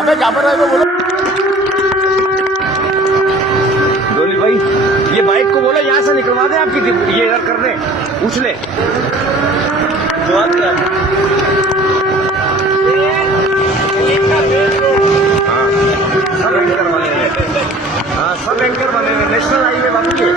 अबे क्या पर है बोलो डोली भाई, ये बाइक को बोलो यहाँ से निकलवा दे, आपकी ये इधर कर दे, पूछ ले जवाब क्या। हाँ सब एंकर बने हुए, हाँ सब एंकर बने हुए, नेशनल हाईवे बाबू के।